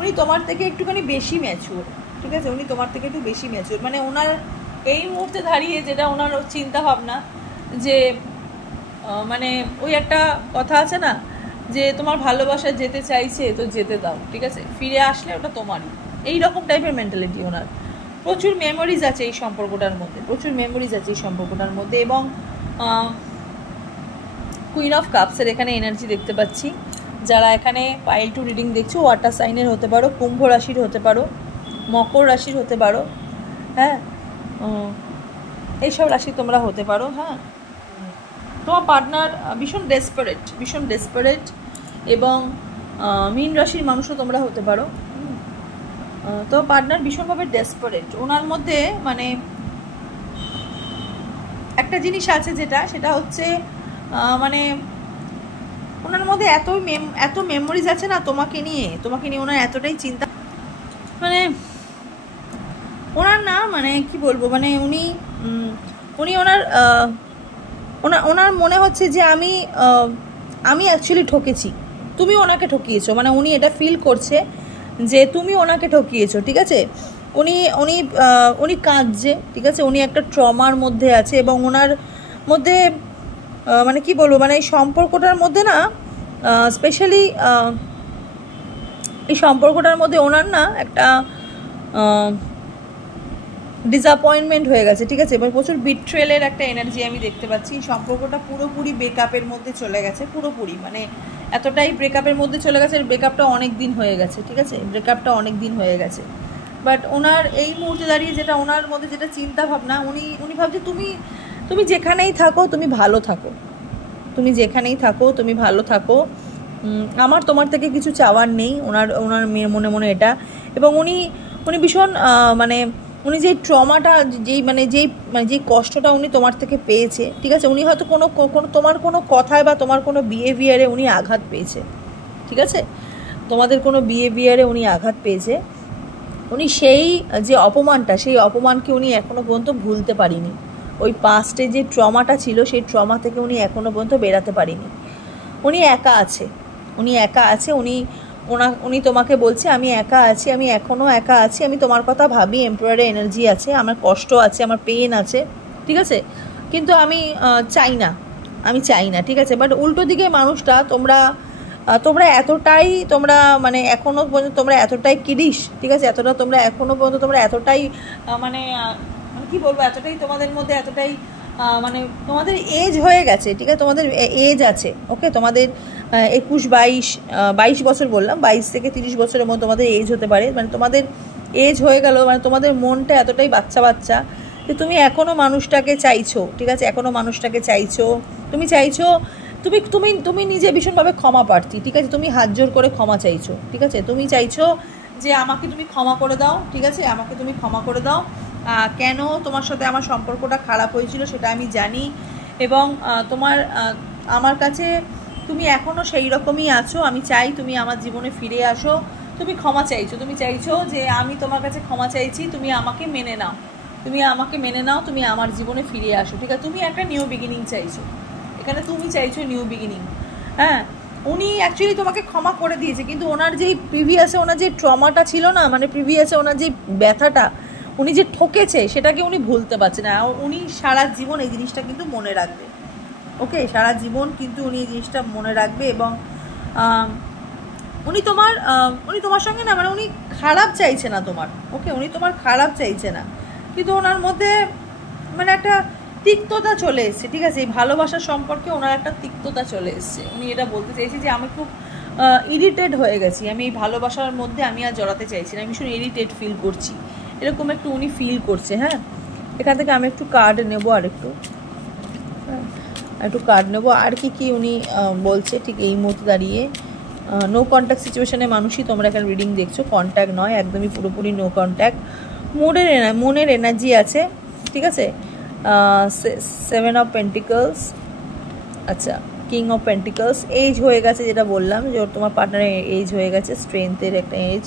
উনি তোমার থেকে একটুখানি বেশি ম্যাচিওর, ঠিক আছে, উনি তোমার থেকে একটু বেশি ম্যাচিওর, মানে ওনার এই মুহূর্তে দাঁড়িয়ে যেটা ওনার চিন্তা ভাবনা যে মানে ওই একটা কথা আছে না যে তোমার ভালোবাসা যেতে চাইছে তো যেতে দাও, ঠিক আছে, ফিরে আসলে ওটা তোমারই, এই রকম টাইপের মেন্টালিটি ওনার। প্রচুর মেমোরিজ আছে এই সম্পর্কটার মধ্যে, এবং কুইন অফ কাপসের এখানে এনার্জি দেখতে পাচ্ছি। যারা এখানে পাইল 2 রিডিং দেখছো, ওয়াটার সাইনের হতে পারো, কুম্ভ রাশির হতে পারো, মকর রাশির হতে পারো, হ্যাঁ, এইসব রাশি তোমরা হতে পারো। হ্যাঁ, তোমার পার্টনার ভীষণ ডেসপারেট, এবং মীন রাশির মানুষও তোমরা হতে পারো। তো পার্টনার ভীষণভাবে ডেসপারেট, ওনার মধ্যে মানে একটা জিনিস আছে সেটা হচ্ছে মানে ওনার মধ্যে এত মেমোরিজ আছে না তোমাকে নিয়ে ওনার এতটাই চিন্তা, মানে ওনার না মানে কি বলবো, মানে উনি ওনার মনে হচ্ছে যে আমি অ্যাকচুয়ালি ঠকেছি, তুমি ওনাকে ঠকিয়েছো, মানে উনি এটা ফিল করছে যে তুমি ওনাকে ঠকিয়েছো, ঠিক আছে। উনি কাঁদছে, ঠিক আছে, উনি একটা ট্রমার মধ্যে আছে, এবং ওনার মধ্যে মানে কি বলবো, মানে এই সম্পর্কটার মধ্যে না স্পেশালি এই সম্পর্কটার মধ্যে ওনার না একটা ডিসঅ্যাপয়েন্টমেন্ট হয়ে গেছে, ঠিক আছে, এবং প্রচুর বিট্রেলের একটা এনার্জি আমি দেখতে পাচ্ছি। সম্পর্কটা পুরোপুরি ব্রেকআপের মধ্যে চলে গেছে, পুরোপুরি মানে এতটাই ব্রেকআপের মধ্যে চলে গেছে, ব্রেকআপটা অনেক দিন হয়ে গেছে, ঠিক আছে, বাট ওনার এই মুহূর্তে দাঁড়িয়ে যেটা ওনার মধ্যে যেটা চিন্তা ভাবনা, উনি ভাবছে তুমি যেখানেই থাকো তুমি ভালো থাকো, আমার তোমার থেকে কিছু চাওয়ার নেই, ওনার মনে এটা। এবং উনি ভীষণ মানে উনি যেই ট্রমাটা যেই কষ্টটা উনি তোমার থেকে পেয়েছে, ঠিক আছে, উনি হয়তো তোমার কোনো কথায় বা তোমার কোনো বিহেভিয়ারে উনি আঘাত পেয়েছে, ঠিক আছে, তোমাদের কোনো বিহেভিয়ারে উনি আঘাত পেয়েছে, উনি সেই যে অপমানকে উনি এখনো পর্যন্ত ভুলতে পারিনি। ওই পাস্টে যে ট্রমাটা ছিল সেই ট্রমা থেকে উনি এখনো পর্যন্ত বেরাতে পারিনি। উনি একা আছে, উনি একা আছে, উনি তোমাকে বলছে আমি একা আছি, আমি এখনও একা আছি, আমি তোমার কথা ভাবি, এমপ্লয়ারের এনার্জি আছে, আমার কষ্ট আছে, আমার পেন আছে, ঠিক আছে, কিন্তু আমি চাই না, ঠিক আছে। বাট উল্টো দিকে মানুষটা তোমরা এতটাই মানে এখনও পর্যন্ত তোমরা এতটাই কিডিশ, ঠিক আছে, তোমরা এখনও পর্যন্ত তোমরা এতটাই মানে কী বলবো, এতটাই তোমাদের মধ্যে এতটাই মানে তোমাদের এজ হয়ে গেছে, ঠিক আছে, তোমাদের এজ আছে, ওকে, তোমাদের 22 বছর বললাম, 22 থেকে 30 বছরের মধ্যে তোমাদের এজ হতে পারে, মানে তোমাদের এজ হয়ে গেল, মানে তোমাদের মনটা এতটাই বাচ্চা যে তুমি এখনও মানুষটাকে চাইছো, ঠিক আছে, এখনও মানুষটাকে চাইছো, তুমি চাইছো, তুমি নিজে ভীষণভাবে ক্ষমা প্রার্থী, ঠিক আছে, তুমি হাত জোর করে ক্ষমা চাইছো, ঠিক আছে, তুমি চাইছো যে আমাকে তুমি ক্ষমা করে দাও, ঠিক আছে, আমাকে তুমি ক্ষমা করে দাও, কেন তোমার সাথে আমার সম্পর্কটা খারাপ হয়েছিল সেটা আমি জানি, এবং আমার কাছে তুমি এখনও সেই রকমই আছো, আমি চাই তুমি আমার জীবনে ফিরে আসো, তুমি ক্ষমা চাইছো, তুমি চাইছো যে আমি তোমার কাছে ক্ষমা চাইছি, তুমি আমাকে মেনে নাও, তুমি আমার জীবনে ফিরে আসো, ঠিক আছে, তুমি একটা নিউ বিগিনিং চাইছো, এখানে তুমি চাইছো নিউ বিগিনিং। হ্যাঁ, উনি অ্যাকচুয়ালি তোমাকে ক্ষমা করে দিয়েছে, কিন্তু ওনার যেই প্রিভিয়াসে ওনার যে ট্রমাটা ছিল না, মানে প্রিভিয়াসে ওনার যে ব্যথাটা, উনি যে ঠকেছে সেটাকে উনি ভুলতে পারছে না, উনি সারা জীবন এই জিনিসটা কিন্তু মনে রাখবে, ওকে, সারা জীবন কিন্তু উনি এই জিনিসটা মনে রাখবে, এবং উনি তোমার সঙ্গে না, মানে উনি খারাপ চাইছে না তোমার, ওকে, উনি তোমার খারাপ চাইছে না, কিন্তু ওনার মধ্যে মানে একটা তিক্ততা চলে এসছে, ঠিক আছে, এই ভালোবাসার সম্পর্কে ওনার একটা তিক্ততা চলে এসছে, উনি এটা বলতে চাইছে যে আমি খুব ইরিটেড হয়ে গেছি, আমি এই ভালোবাসার মধ্যে আমি আর জড়াতে চাইছি না, আমি ভীষণ ইরিটেড ফিল করছি, এরকম একটু উনি ফিল করছে। হ্যাঁ, এখান থেকে আমি একটু কার্ড নেবো, আর একটু কার্ড নেবো, আর কি উনি বলছে ঠিক এই মুহূর্তে দাঁড়িয়ে। নো কন্ট্যাক্ট সিচুয়েশনে মানুষই তোমরা এখানে রিডিং দেখছো, কন্ট্যাক্ট নয়, একদমই পুরোপুরি নো কন্ট্যাক্ট, মনের এনার্জি আছে, ঠিক আছে, 7 অফ পেন্টিকলস, আচ্ছা, কিং অফ পেন্টিকলস, এজ হয়ে গেছে, যেটা বললাম যে তোমার পার্টনারের এজ হয়ে গেছে, স্ট্রেংথের একটা এজ,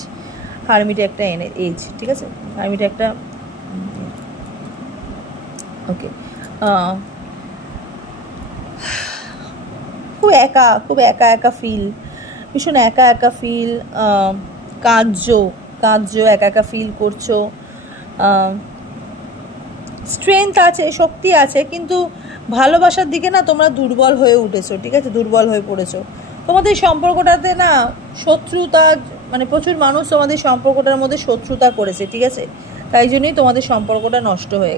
হারমিটের একটা এজ, ঠিক আছে, হারমিটের একটা, ওকে, খুব একা ফিল, ভীষণ একা ফিল, কাঁদছো, একা ফিল করছো, স্ট্রেংথ আছে, শক্তি আছে, কিন্তু ভালোবাসার দিকে না তোমরা দুর্বল হয়ে উঠেছো, ঠিক আছে, দুর্বল হয়ে পড়েছো, তোমাদের সম্পর্কটাতে না শত্রুতা, মানে প্রচুর মানুষ তোমাদের সম্পর্কটার মধ্যে শত্রুতা করেছে, ঠিক আছে, তাই জন্যই তোমাদের সম্পর্কটা নষ্ট হয়ে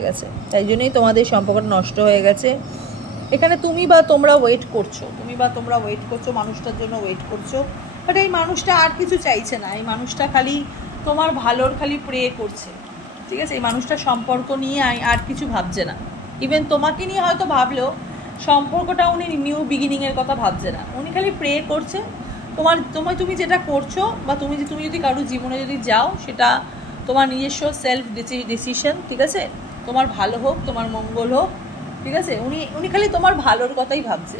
গেছে, এখানে তুমি বা তোমরা ওয়েট করছো, মানুষটার জন্য ওয়েট করছো, বাট এই মানুষটা আর কিছু চাইছে না, এই মানুষটা খালি তোমার ভালোর খালি প্রে করছে, ঠিক আছে, এই মানুষটা সম্পর্ক নিয়ে আর কিছু ভাবছে না, ইভেন তোমাকে নিয়ে হয়তো ভাবলেও সম্পর্কটা উনি নিউ বিগিনিংয়ের কথা ভাবছে না, উনি খালি প্রে করছে তুমি যেটা করছো, বা তুমি যদি কারোর জীবনে যদি যাও, সেটা তোমার নিজস্ব সেলফ ডিসিশন, ঠিক আছে, তোমার ভালো হোক, তোমার মঙ্গল হোক, ঠিক আছে, উনি খালি তোমার ভালোর কথাই ভাবছে,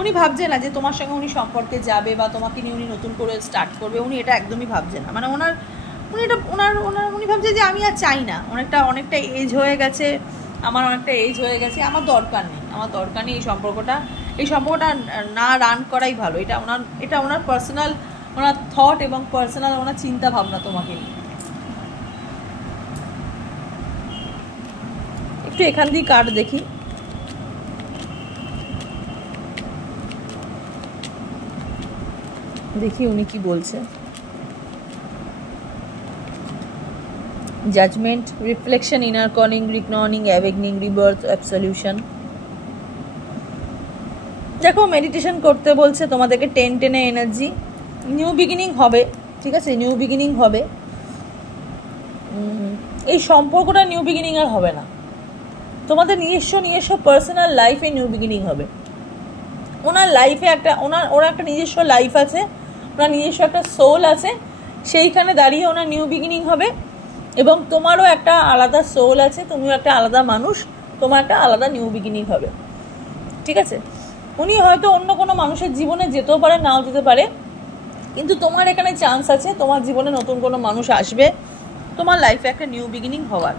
উনি ভাবছে না যে তোমার সঙ্গে উনি সম্পর্কে যাবে, বা তোমাকে নিয়ে উনি নতুন করে স্টার্ট করবে, উনি এটা একদমই ভাবছে না, মানে উনি ভাবছে যে আমি আর চাই না, অনেকটা এজ হয়ে গেছে, আমার অনেকটা এজ হয়ে গেছে, আমার দরকার নেই এই সম্পর্কটা না রান করাই ভালো, এটা ওনার পার্সোনাল, ওনার থট এবং পার্সোনাল ওনার চিন্তা ভাবনা তোমাকে নিয়ে। একটু এখান দিয়ে কার্ড দেখি উনি কি বলছে। Judgement, reflection, inner calling, reckoning, awakening, rebirth, absolution. দেখো, মেডিটেশন করতে বলছে তোমাদেরকে, 10 এনার্জি, নিউ বিগিনিং হবে, ঠিক আছে, নিউ বিগিনিং হবে, এই সম্পর্কটা নিউ বিগিনিং আর হবে না, তোমাদের নিজস্ব পার্সোনাল লাইফে নিউ বিগিনিং হবে, ওনার লাইফে ওর একটা নিজস্ব লাইফ আছে, ওনার নিজস্ব একটা সোল আছে, সেইখানে দাঁড়িয়ে ওনার নিউ বিগিনিং হবে, এবং তোমারও একটা আলাদা সোল আছে, তুমিও একটা আলাদা মানুষ, তোমার একটা আলাদা নিউ বিগিনিং হবে, ঠিক আছে, উনি হয়তো অন্য কোনো মানুষের জীবনে যেতেও পারে, নাও যেতে পারে, কিন্তু তোমার এখানে চান্স আছে, তোমার জীবনে নতুন কোনো মানুষ আসবে, তোমার লাইফে একটা নিউ বিগিনিং হওয়ার,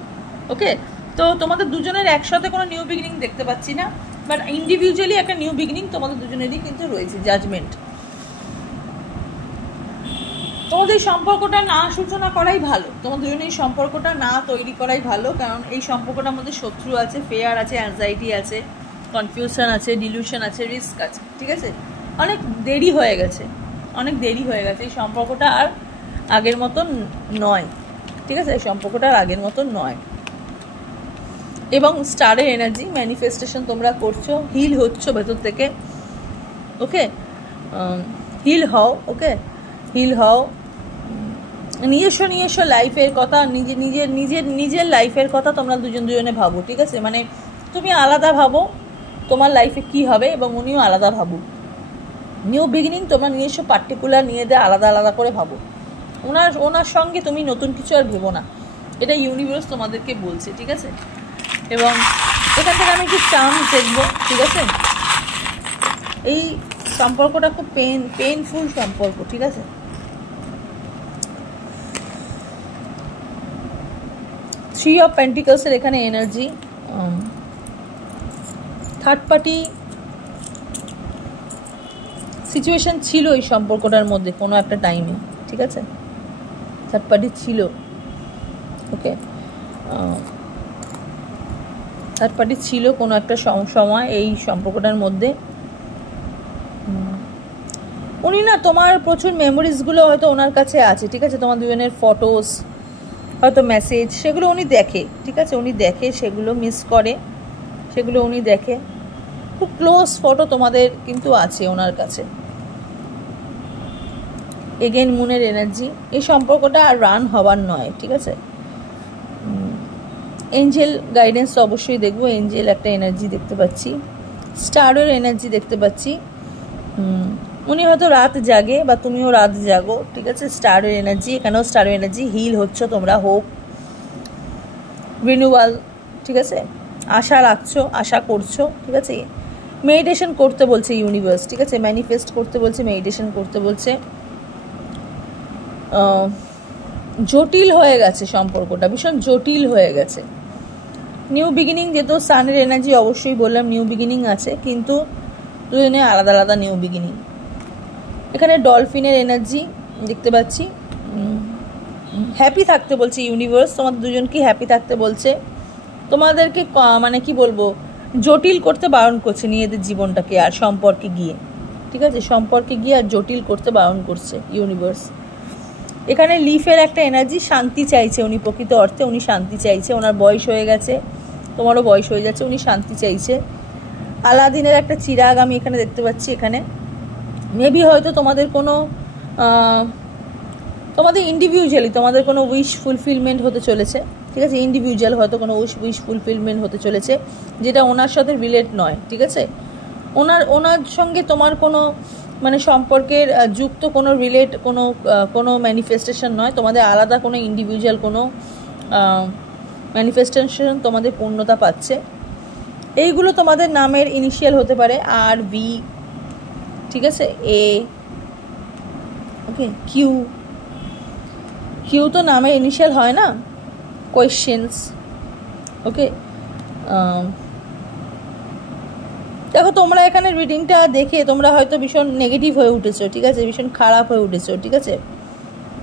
ওকে, তো তোমাদের দুজনের একসাথে কোনো নিউ বিগিনিং দেখতে পাচ্ছি না, বাট ইন্ডিভিজুয়ালি একটা নিউ বিগিনিং তোমাদের দুজনেরই কিন্তু রয়েছে। জাজমেন্ট, তোমাদের সম্পর্কটা না সূচনা করাই ভালো, তোমাদের জন্য এই সম্পর্কটা না তৈরি করাই ভালো, কারণ এই সম্পর্কটার মধ্যে শত্রু আছে, ফেয়ার আছে, অ্যাংজাইটি আছে, কনফিউশন আছে, ডিলিউশন আছে, রিস্ক আছে, ঠিক আছে? অনেক দেরি হয়ে গেছে, অনেক দেরি হয়ে গেছে, এই সম্পর্কটা আর আগের মতন নয়, ঠিক আছে? এই সম্পর্কটা আর আগের মতন নয়। এবং স্টারের এনার্জি ম্যানিফেস্টেশন তোমরা করছো, হিল হচ্ছ ভেতর থেকে, ওকে? হিল হও, ওকে? হিল হও, নিজস্ব লাইফের কথা, নিজের লাইফের কথা তোমরা দুজনে ভাবো, ঠিক আছে? মানে তুমি আলাদা ভাবো তোমার লাইফে কি হবে, এবং উনিও আলাদা ভাবুক। নিউ বিগিনিং তোমরা নিজস্ব পার্টিকুলার নিয়ে দিয়ে আলাদা আলাদা করে ভাবো। ওনার সঙ্গে তুমি নতুন কিছু আর ভেবো না, এটা ইউনিভার্স তোমাদেরকে বলছে, ঠিক আছে? এবং এখান থেকে আমি একটু চান্স দেখবো, ঠিক আছে? এই সম্পর্কটা খুব পেইনফুল সম্পর্ক, ঠিক আছে? থ্রি অফ পেন্টিকলসের এখানে এনার্জি, থার্ড পার্টি সিচুয়েশন ছিল এই সম্পর্কটার মধ্যে কোনো একটা টাইমে, ঠিক আছে? থার্ড পার্টি ছিল, ওকে? থার্ড পার্টি ছিল কোনো একটা সময় এই সম্পর্কটার মধ্যে। উনি না, তোমার প্রচুর মেমোরিজগুলো হয়তো ওনার কাছে আছে, ঠিক আছে? তোমার দুজনের ফটোস, হয়তো মেসেজ, সেগুলো উনি দেখে, ঠিক আছে? উনি দেখে, সেগুলো মিস করে, সেগুলো উনি দেখে। খুব ক্লোজ ফটো তোমাদের কিন্তু আছে ওনার কাছে। এগেন মুনের এনার্জি, এই সম্পর্কটা আর রান হবার নয়, ঠিক আছে? এঞ্জেল গাইডেন্স তো অবশ্যই দেখবো, এঞ্জেল একটা এনার্জি দেখতে পাচ্ছি, স্টারের এনার্জি দেখতে পাচ্ছি। উনি হয়তো রাত জাগে বা তুমিও রাত জাগো, ঠিক আছে? স্টারের এনার্জি, এখানেও স্টারের এনার্জি, হিল হচ্ছ তোমরা, হোপ, রিনিউয়াল, ঠিক আছে? আশা রাখছো, আশা করছো, ঠিক আছে? মেডিটেশন করতে বলছে ইউনিভার্স, ঠিক আছে? ম্যানিফেস্ট করতে বলছে, মেডিটেশন করতে বলছে। জটিল হয়ে গেছে সম্পর্কটা, ভীষণ জটিল হয়ে গেছে। নিউ বিগিনিং, যেহেতু সানের এনার্জি অবশ্যই বললাম নিউ বিগিনিং আছে, কিন্তু দুজনে আলাদা আলাদা নিউ বিগিনিং। এখানে ডলফিনের এনার্জি দেখতে পাচ্ছি, হ্যাপি থাকতে বলছে ইউনিভার্স, তোমাদের দুজনকে হ্যাপি থাকতে বলছে। তোমাদেরকে মানে কি বলবো, জটিল করতে বারণ করছে নিজেদের জীবনটাকে আর সম্পর্কে গিয়ে, ঠিক আছে? সম্পর্কে গিয়ে আর জটিল করতে বারণ করছে ইউনিভার্স। এখানে লিফের একটা এনার্জি, শান্তি চাইছে উনি, প্রকৃত অর্থে উনি শান্তি চাইছে। ওনার বয়স হয়ে গেছে, তোমারও বয়স হয়ে যাচ্ছে, উনি শান্তি চাইছে। আলাদিনের একটা চিরাগ আমি এখানে দেখতে পাচ্ছি। এখানে মেবি হয়তো তোমাদের কোনো তোমাদের ইন্ডিভিজুয়ালি তোমাদের কোনো উইশ ফুলফিলমেন্ট হতে চলেছে, ঠিক আছে? ইন্ডিভিজুয়াল হয়তো কোনো উইশ ফুলফিলমেন্ট হতে চলেছে, যেটা ওনার সাথে রিলেট নয়, ঠিক আছে? ওনার সঙ্গে তোমার কোনো মানে সম্পর্কের যুক্ত কোনো রিলেট, কোনো ম্যানিফেস্টেশন নয়, তোমাদের আলাদা কোনো ইন্ডিভিজুয়াল কোনো ম্যানিফেস্টেশন তোমাদের পূর্ণতা পাচ্ছে। এইগুলো তোমাদের নামের ইনিশিয়াল হতে পারে, আর, ভি, ঠিক আছে? এ, ওকে? কিউ তো নামের ইনিশিয়াল হয় না, কোয়েশ্চেন্স, ওকে? দেখো তোমরা এখানে রিডিংটা দেখে তোমরা হয়তো ভীষণ নেগেটিভ হয়ে উঠেছো, ঠিক আছে? ভীষণ খারাপ হয়ে উঠেছো, ঠিক আছে?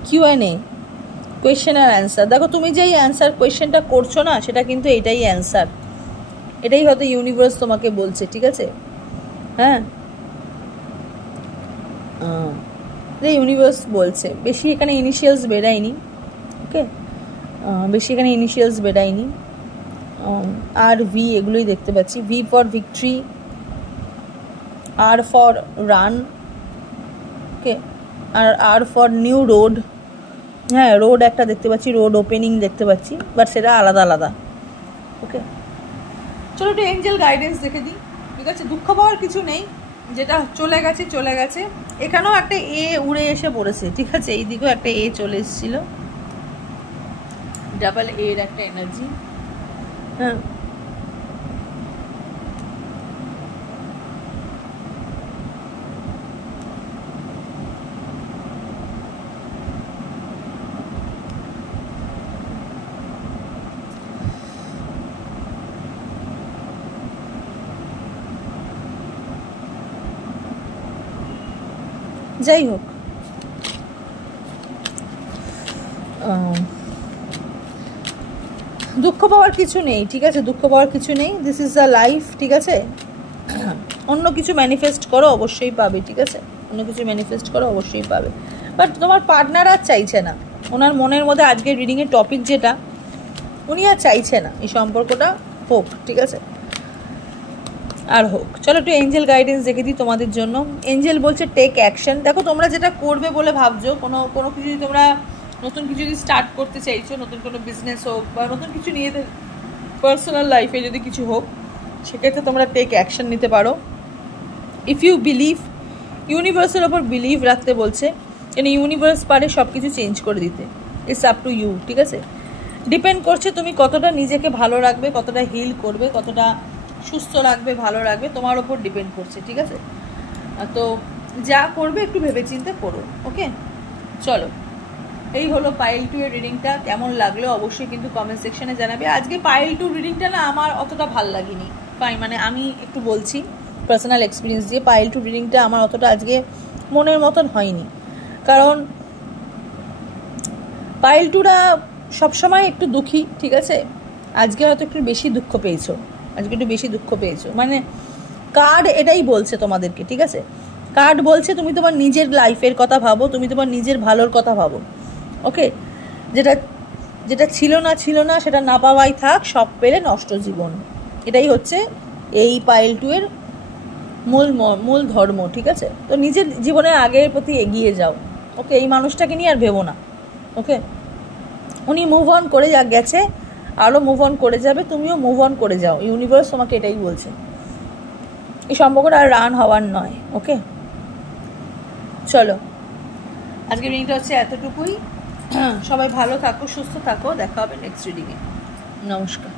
Q&A, কোয়েশ্চেন আর অ্যান্সার। দেখো তুমি যেই অ্যান্সার কোয়েশ্চেনটা করছো না, সেটা কিন্তু এটাই অ্যান্সার, এটাই হয়তো ইউনিভার্স তোমাকে বলছে, ঠিক আছে? হ্যাঁ, ইউনিভার্স বলছে। বেশি এখানে ইনিশিয়ালস বেরায়নি, ওকে? বেশি এখানে ইনিশিয়ালস বেরায়নি। আর, ভি, এগুলোই দেখতে পাচ্ছি। V for victory, R for run, okay? R for new road, হ্যাঁ রোড একটা দেখতে পাচ্ছি, রোড ওপেনিং দেখতে পাচ্ছি, বাট সেটা আলাদা আলাদা, ওকে? চলো একটু এঞ্জেল গাইডেন্স দেখে দিই, ঠিক আছে? দুঃখ পাওয়ার কিছু নেই, যেটা চলে গেছে চলে গেছে। এখানেও একটা এ উড়ে এসে পড়েছে, ঠিক আছে? এই দিকেও একটা এ চলে এসেছিল, ডাবল এর একটা এনার্জি, হ্যাঁ। যাই হোক, দুঃখ পাওয়ার কিছু নেই, ঠিক আছে, দুঃখ পাওয়ার কিছু নেই। দিস ইজ দ্য লাইফ, ঠিক আছে। অন্য কিছু ম্যানিফেস্ট করো, অবশ্যই পাবে, ঠিক আছে, অন্য কিছু ম্যানিফেস্ট করো, অবশ্যই পাবে। বাট তোমার পার্টনার আর চাইছে না, ওনার মনের মধ্যে আজকের রিডিংয়ের টপিক যেটা, উনি আর চাইছে না এই সম্পর্কটা হোক, ঠিক আছে, আর হোক। চলো একটু এঞ্জেল গাইডেন্স দেখে দিই তোমাদের জন্য। এঞ্জেল বলছে টেক অ্যাকশন। দেখো তোমরা যেটা করবে বলে ভাবছো, কোনো কিছু যদি তোমরা নতুন কিছু যদি স্টার্ট করতে চাইছো, নতুন কোনো বিজনেস হোক বা নতুন কিছু নিয়ে পার্সোনাল লাইফে যদি কিছু হোক, সেক্ষেত্রে তোমরা টেক অ্যাকশন নিতে পারো। ইফ ইউ বিলিভ, ইউনিভার্সের ওপর বিলিভ রাখতে বলছে, কারণ ইউনিভার্স পারে সব কিছু চেঞ্জ করে দিতে। ইটস আপ টু ইউ, ঠিক আছে। ডিপেন্ড করছে তুমি কতটা নিজেকে ভালো রাখবে, কতটা হিল করবে, কতটা সুস্থ রাখবে, ভালো রাখবে, তোমার ওপর ডিপেন্ড করছে, ঠিক আছে। তো যা করবে একটু ভেবেচিন্তে করো, ওকে। চলো, এই হলো পাইল 2 এর রিডিংটা। কেমন লাগলো অবশ্যই কিন্তু কমেন্ট সেকশনে জানাবে। আজকে পাইল 2 রিডিংটা না আমার অতটা ভাল লাগেনি, মানে আমি একটু বলছি পার্সোনাল এক্সপিরিয়েন্স দিয়ে, পাইল 2 রিডিংটা আমার অতটা আজকে মনের মতন হয়নি। কারণ পাইল 2রা সবসময় একটু দুঃখী, ঠিক আছে। আজকে হয়তো একটু বেশি দুঃখ পেয়েছো, আজকে একটু বেশি দুঃখ পেয়েছো, মানে কার্ড এটাই বলছে তোমাদেরকে, ঠিক আছে। কার্ড বলছে তুমি তোমার নিজের লাইফের কথা ভাবো, তুমি তোমার নিজের ভালোর কথা ভাবো, ওকে। যেটা ছিল না সেটা না পাওয়াই থাক, সব পেলে নষ্ট জীবন। এটাই হচ্ছে এই পাইল 2 এর মূল ধর্ম, ঠিক আছে। তো নিজের জীবনের আগের প্রতি এগিয়ে যাও, ওকে। এই মানুষটাকে নিয়ে আর ভেবো না, ওকে। উনি মুভ অন করে গেছে, আরও মুভ অন করে যাবে, তুমিও মুভ অন করে যাও। ইউনিভার্স তোমাকে এটাই বলছে, এই সম্পর্কটা আর রান হওয়ার নয়, ওকে। চলো, আজকের রিডিংটা হচ্ছে এতটুকুই। সবাই ভালো থাকো, সুস্থ থাকো, দেখা হবে নেক্সট রিডিংয়ে। নমস্কার।